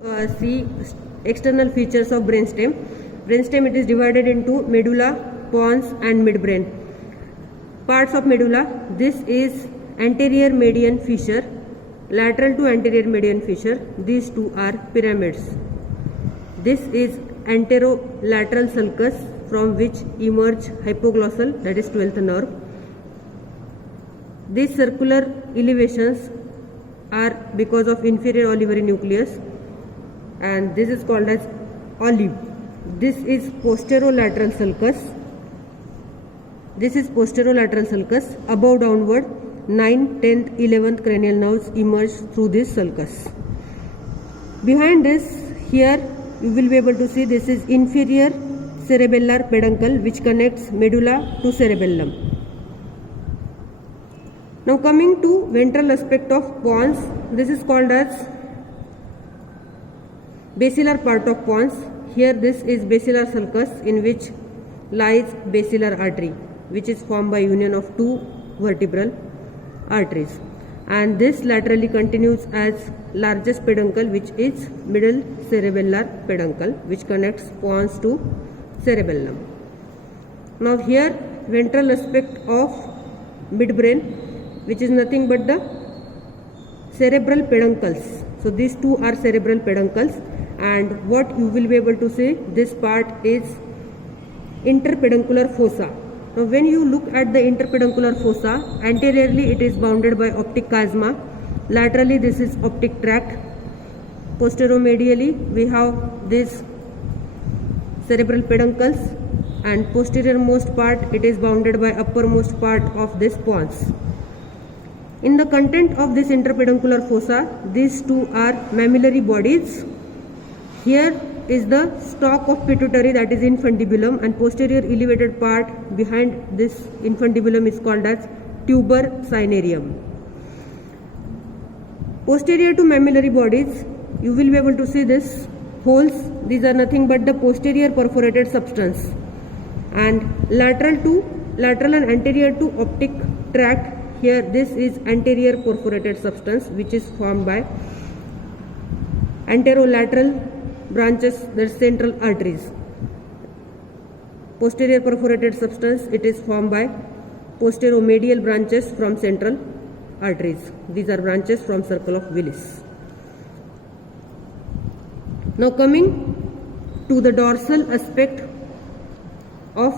See external features of brainstem. Brainstem, it is divided into medulla, pons and midbrain. Parts of medulla. This is anterior median fissure, lateral to anterior median fissure. These two are pyramids. This is anterolateral sulcus from which emerge hypoglossal, that is 12th nerve. These circular elevations are because of inferior olivary nucleus, and this is called as olive. This is posterolateral sulcus. This is posterolateral sulcus. Above downward, 9th, 10th, 11th cranial nerves emerge through this sulcus. Behind this, here you will be able to see this is inferior cerebellar peduncle which connects medulla to cerebellum. Now coming to ventral aspect of pons, this is called as basilar part of pons. Here this is basilar sulcus in which lies basilar artery, which is formed by union of two vertebral arteries, and this laterally continues as largest peduncle, which is middle cerebellar peduncle, which connects pons to cerebellum. Now here ventral aspect of midbrain, which is nothing but the cerebral peduncles. So these two are cerebral peduncles, and what you will be able to see, this part is interpeduncular fossa. Now when you look at the interpeduncular fossa, anteriorly it is bounded by optic chiasma, laterally this is optic tract, posteromedially we have this cerebral peduncles, and posteriormost part it is bounded by uppermost part of this pons. In the content of this interpeduncular fossa, these two are mammillary bodies. Here is the stalk of pituitary, that is infundibulum, and posterior elevated part behind this infundibulum is called as tuber cinereum. Posterior to mammillary bodies, you will be able to see this holes. These are nothing but the posterior perforated substance, and lateral and anterior to optic tract, here this is anterior perforated substance which is formed by anterolateral branches, the central arteries. Posterior perforated substance, it is formed by posteromedial branches from central arteries. These are branches from circle of Willis. Now coming to the dorsal aspect of